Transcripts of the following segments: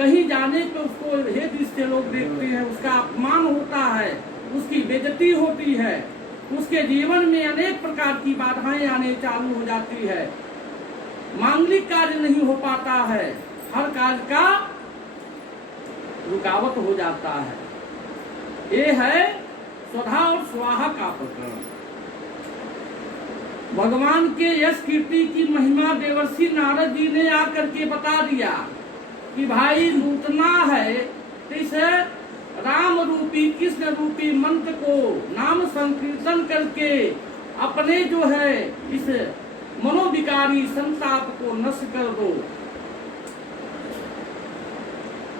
कहीं जाने पे उसको हे दृष्टि लोग देखते हैं, उसका अपमान होता है, उसकी बेइज्जती होती है, उसके जीवन में अनेक प्रकार की बाधाएं आने चालू हो जाती है, मांगलिक कार्य नहीं हो पाता है, हर कार्य का रुकावट हो जाता है। ये है स्वधा और स्वाहा का प्रकरण। भगवान के यश कीर्ति की महिमा देवर्षि नारद जी ने आकर के बता दिया कि भाई लूटना है तो इस राम रूपी कृष्ण रूपी मंत्र को नाम संकीर्तन करके अपने जो है इस मनोविकारी संताप को नष्ट कर दो।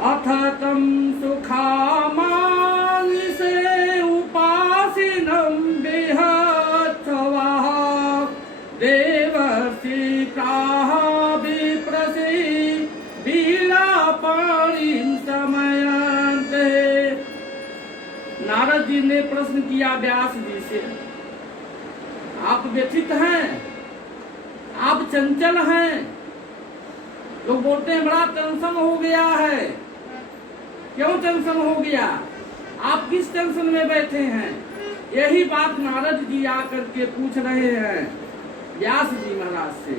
अथ तम सुखामान से उपासिनम बेहत्वा देवर्षि प्राह विप्रसे वीरापाणिं समयन्ते। नारद जी ने प्रश्न किया व्यास जी से, आप व्यथित हैं, आप चंचल हैं, लोग बोलते हैं बड़ा टेंशन हो गया है। क्यों टेंशन हो गया? आप किस टेंशन में बैठे हैं? यही बात नारद जी आकर के पूछ रहे हैं व्यास जी महाराज से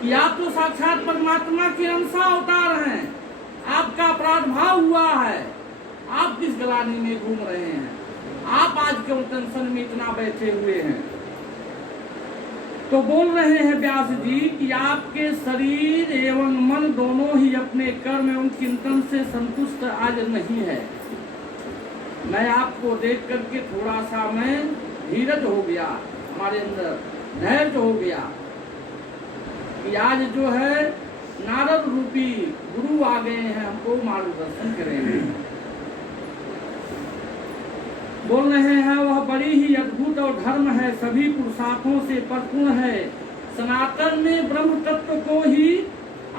कि आप तो साक्षात परमात्मा के अंश अवतार हैं, आपका प्रादुर्भाव हुआ है, आप किस गलानी में घूम रहे हैं? आप आज क्यों टेंशन में इतना बैठे हुए हैं? तो बोल रहे हैं व्यास जी कि आपके शरीर एवं मन दोनों ही अपने कर्म एवं चिंतन से संतुष्ट आज नहीं है। मैं आपको देख करके थोड़ा सा मैं धीरज हो गया, हमारे अंदर धैर्य हो गया कि आज जो है नारद रूपी गुरु आ गए हैं, हमको मार्गदर्शन करेंगे। बोल रहे हैं वह बड़ी ही अद्भुत और धर्म है, सभी पुरुषार्थों से परिपूर्ण है, सनातन में ब्रह्म तत्व को ही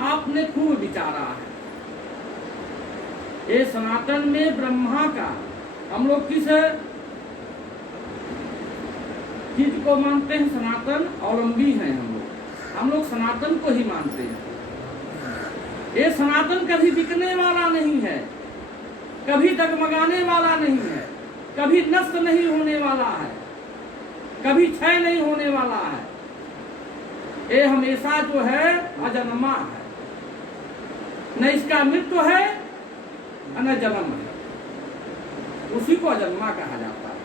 आपने खूब विचारा है। ये सनातन में ब्रह्मा का हम लोग किस चीज को मानते हैं? सनातन अवलंबी हैं हम लोग सनातन को ही मानते हैं। ये सनातन कभी बिकने वाला नहीं है, कभी डगमगाने वाला नहीं है, कभी नष्ट नहीं होने वाला है, कभी क्षय नहीं होने वाला है। ये हमेशा जो है अजन्मा है, न इसका मृत्यु है न जन्म है, उसी को अजन्मा कहा जाता है।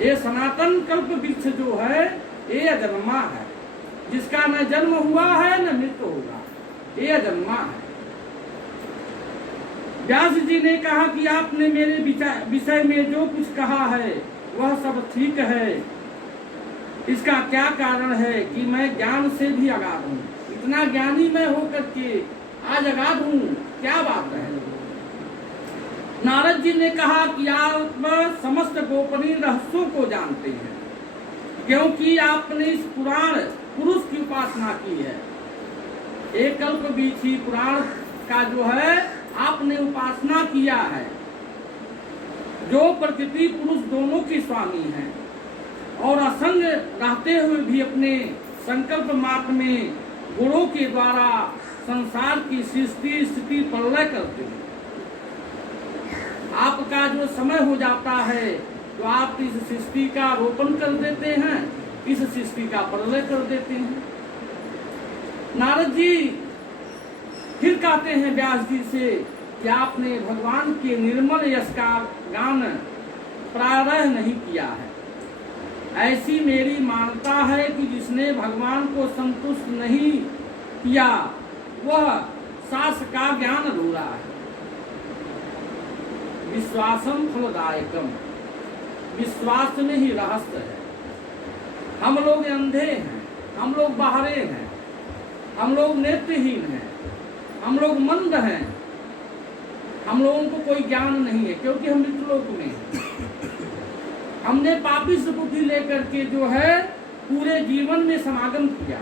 ये सनातन कल्प वृक्ष जो है ये अजन्मा है, जिसका न जन्म हुआ है न मृत्यु होगा, ये अजन्मा है। व्यास जी ने कहा कि आपने मेरे विषय में जो कुछ कहा है वह सब ठीक है, इसका क्या कारण है कि मैं ज्ञान से भी अगाध हूँ, इतना ज्ञानी मैं होकर के आज अगाध हूँ, क्या बात है? नारद जी ने कहा कि आप समस्त गोपनीय रहस्यों को जानते हैं, क्योंकि आपने इस पुराण पुरुष की उपासना की है। एक कल्प बीछी पुराण का जो है आपने उपासना किया है, जो प्रकृति पुरुष दोनों के स्वामी हैं और असंग रहते हुए भी अपने संकल्प मात्र में गुणों के द्वारा संसार की सृष्टि स्थिति प्रलय करते हैं। आपका जो समय हो जाता है तो आप इस सृष्टि का रोपण कर देते हैं, इस सृष्टि का प्रलय कर देते हैं। नारद जी फिर कहते हैं व्यास जी से कि आपने भगवान के निर्मल यश का गान प्रारंभ नहीं किया है। ऐसी मेरी मान्यता है कि जिसने भगवान को संतुष्ट नहीं किया वह शास्त्र का ज्ञान अधूरा है। विश्वासम फलदायकम, विश्वास में ही रहस्य है। हम लोग अंधे हैं, हम लोग बहरे हैं, हम लोग नेत्रहीन हैं, हम लोग मंद हैं, हम लोगों को कोई ज्ञान नहीं है, क्योंकि हम मृत्युलोक में हैं। हमने पापिष्ट बुद्धि लेकर के जो है पूरे जीवन में समागम किया,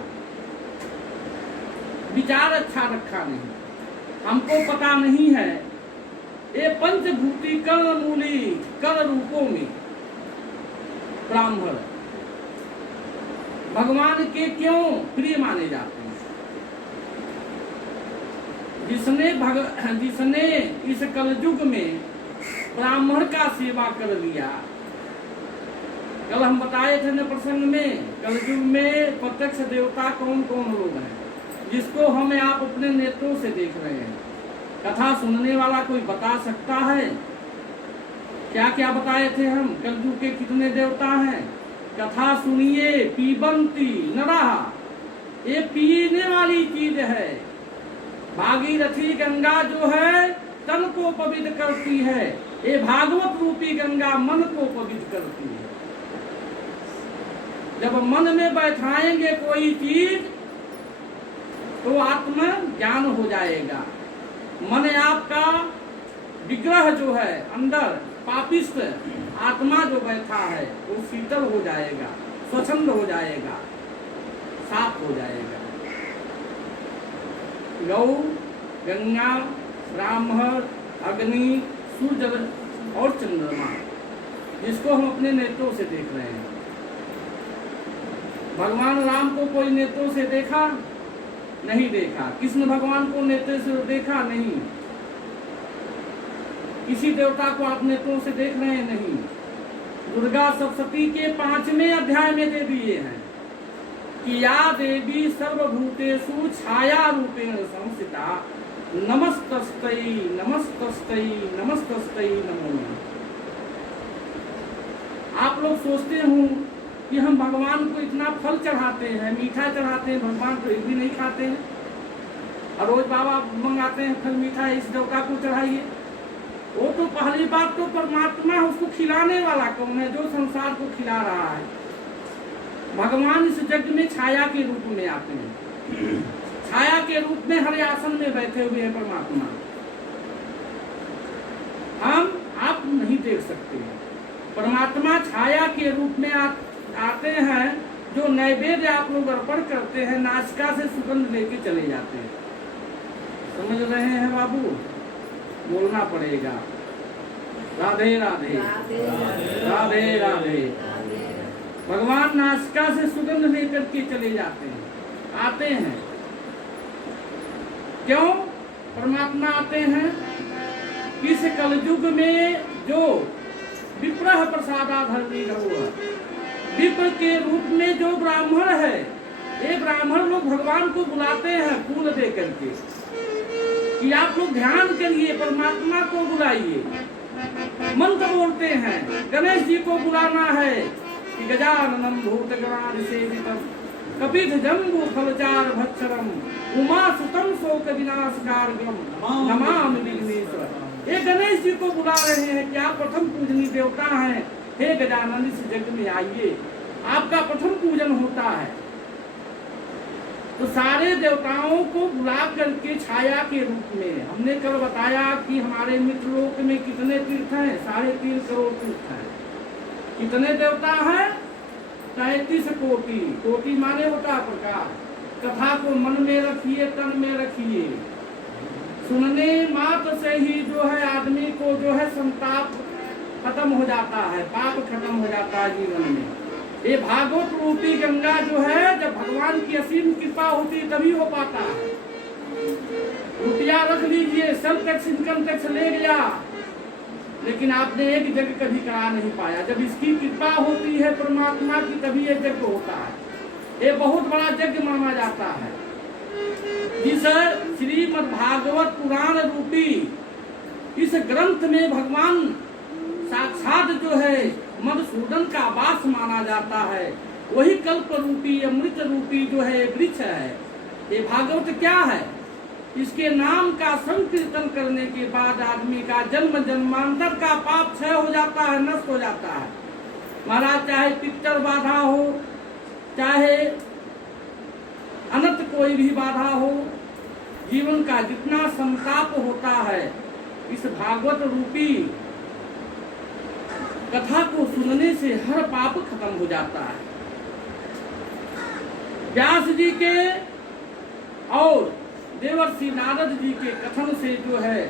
विचार अच्छा रखा नहीं, हमको पता नहीं है ये पंचभूति कर्ण मूली कर्ण रूपों में ब्राह्मण भगवान के क्यों प्रिय माने जाते हैं। जिसने इस कलयुग में ब्राह्मण का सेवा कर लिया। कल हम बताए थे न प्रसंग में, कलयुग में प्रत्यक्ष देवता कौन कौन लोग हैं, जिसको हमें आप अपने नेत्रों से देख रहे हैं। कथा सुनने वाला कोई बता सकता है क्या क्या बताए थे हम? कलयुग के कितने देवता हैं? कथा सुनिए, पीबंती नरहा, ये पीने वाली चीज है। भागीरथी गंगा जो है तन को पवित्र करती है, ये भागवत रूपी गंगा मन को पवित्र करती है। जब मन में बैठाएंगे कोई चीज तो आत्म ज्ञान हो जाएगा। मन आपका विग्रह जो है अंदर पापिष्ट आत्मा जो बैठा है वो शीतल हो जाएगा, स्वच्छंद हो जाएगा, साफ हो जाएगा। गौ, गंगा, ब्राह्मण, अग्नि, सूर्य और चंद्रमा, जिसको हम अपने नेत्रों से देख रहे हैं। भगवान राम को कोई नेत्रों से देखा? नहीं देखा। कृष्ण भगवान को नेत्रों से देखा? नहीं। किसी देवता को आप नेत्रों से देख रहे हैं? नहीं। दुर्गा सप्तशती के 5वें अध्याय में दे दिए हैं कि या देवी सर्वभूतेषु छाया रूपेण संस्थिता नमस्तस्तै नमस्तस्तै नमस्तस्तै नमो नमः। आप लोग सोचते हो कि हम भगवान को इतना फल चढ़ाते हैं, मीठा चढ़ाते हैं, भगवान तो एक भी नहीं खाते हैं, और रोज बाबा मंगाते हैं फल मीठा इस देवता को चढ़ाइए। वो तो पहली बात तो परमात्मा है, उसको खिलाने वाला कौन है? जो संसार को खिला रहा है। भगवान इस जग में छाया के रूप में आते हैं, छाया के रूप में हरे आसन में बैठे हुए हैं परमात्मा। आप नहीं देख सकते। परमात्मा छाया के रूप में आते हैं। जो नैवेद्य आप लोग अर्पण करते हैं, नासिका से सुगंध लेके चले जाते हैं। समझ रहे हैं बाबू? बोलना पड़ेगा। राधे राधे राधे राधे। भगवान नासिका से सुगंध लेकर के चले जाते हैं, आते हैं। क्यों परमात्मा आते हैं? इस कलयुग में जो विप्रह प्रसादाधर्मी हुआ, विप्र के रूप में जो ब्राह्मण है, ये ब्राह्मण लोग भगवान को बुलाते हैं फूल दे करके कि आप लोग ध्यान करिए, परमात्मा को बुलाइए। मंत्र बोलते हैं, गणेश जी को बुलाना है कि गजाननम भूतगणाधि सेवितम कपित जम्बू फलचार भक्षरम उमासुतम शोक विनाशकारकम नमामि विघ्नेश्वर। ये गणेश जी को बुला रहे हैं कि आप प्रथम पूजनीय देवता हैं, हे गजानन इस जग में आइए, आपका प्रथम पूजन होता है। तो सारे देवताओं को बुला करके छाया के रूप में, हमने कल बताया कि हमारे मित्र लोक में कितने तीर्थ हैं? 3.5 करोड़ तीर्थ हैं। कितने देवता हैं? 33 कोटि। कोटि माने होता प्रकार। कथा को मन में रखिए, तन में रखिए। सुनने मात्र से ही जो है आदमी को जो है संताप खत्म हो जाता है, पाप खत्म हो जाता है जीवन में। ये भागवत रूपी गंगा जो है, जब भगवान की असीम कृपा होती तभी हो पाता है। रुपया रख लीजिए, सेल टैक्स इनकम टैक्स ले लिया, लेकिन आपने एक यज्ञ कभी करा नहीं पाया। जब इसकी कृपा होती है परमात्मा की, तभी ये यज्ञ होता है। ये बहुत बड़ा यज्ञ माना जाता है। जिस श्रीमद् भागवत पुराण रूपी इस ग्रंथ में भगवान साक्षात जो है मधुसूदन का वास माना जाता है, वही कल्प रूपी अमृत रूपी जो है वृक्ष है। ये भागवत क्या है? इसके नाम का संकीर्तन करने के बाद आदमी का जन्म जन्मांतर का पाप क्षय हो जाता है, नष्ट हो जाता है। महाराज चाहे पितर बाधा हो, चाहे अनंत कोई भी बाधा हो, जीवन का जितना संताप होता है, इस भागवत रूपी कथा को सुनने से हर पाप खत्म हो जाता है। व्यास जी के और देवर्षि नारद जी के कथन से जो है,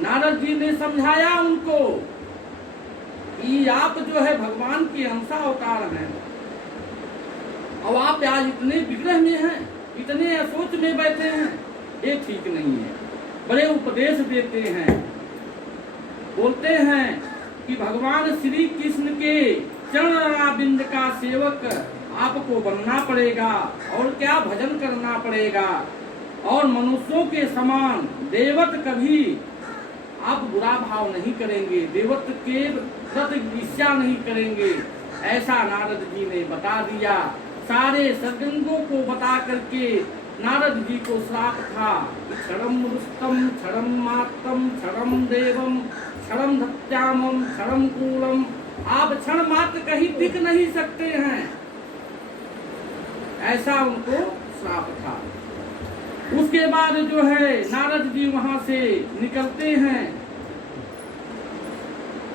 नारद जी ने समझाया उनको कि आप जो है भगवान के अंशा अवतार हैं, और आप आज इतने विग्रह में हैं, इतने सोच में बैठे हैं, ये ठीक नहीं है। बड़े उपदेश देते हैं। बोलते हैं कि भगवान श्री कृष्ण के चरणारविंद का सेवक आपको बनना पड़ेगा और क्या भजन करना पड़ेगा, और मनुष्यों के समान देवत कभी आप बुरा भाव नहीं करेंगे, देवत के प्रति ईर्ष्या नहीं करेंगे, ऐसा नारद जी ने बता दिया। सारे सज्जनों को बता करके नारद जी को श्राप था कि क्षणम रुस्तम, क्षणम मातम, क्षणम देवम, क्षणम धत्यामम, क्षणम कूलम, आप क्षण मात्र कहीं टिक नहीं सकते हैं, ऐसा उनको श्राप था। उसके बाद जो है नारद जी वहां से निकलते हैं,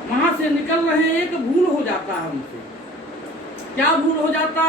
वहां से निकल रहे, एक भूल हो जाता है उनसे। क्या भूल हो जाता है?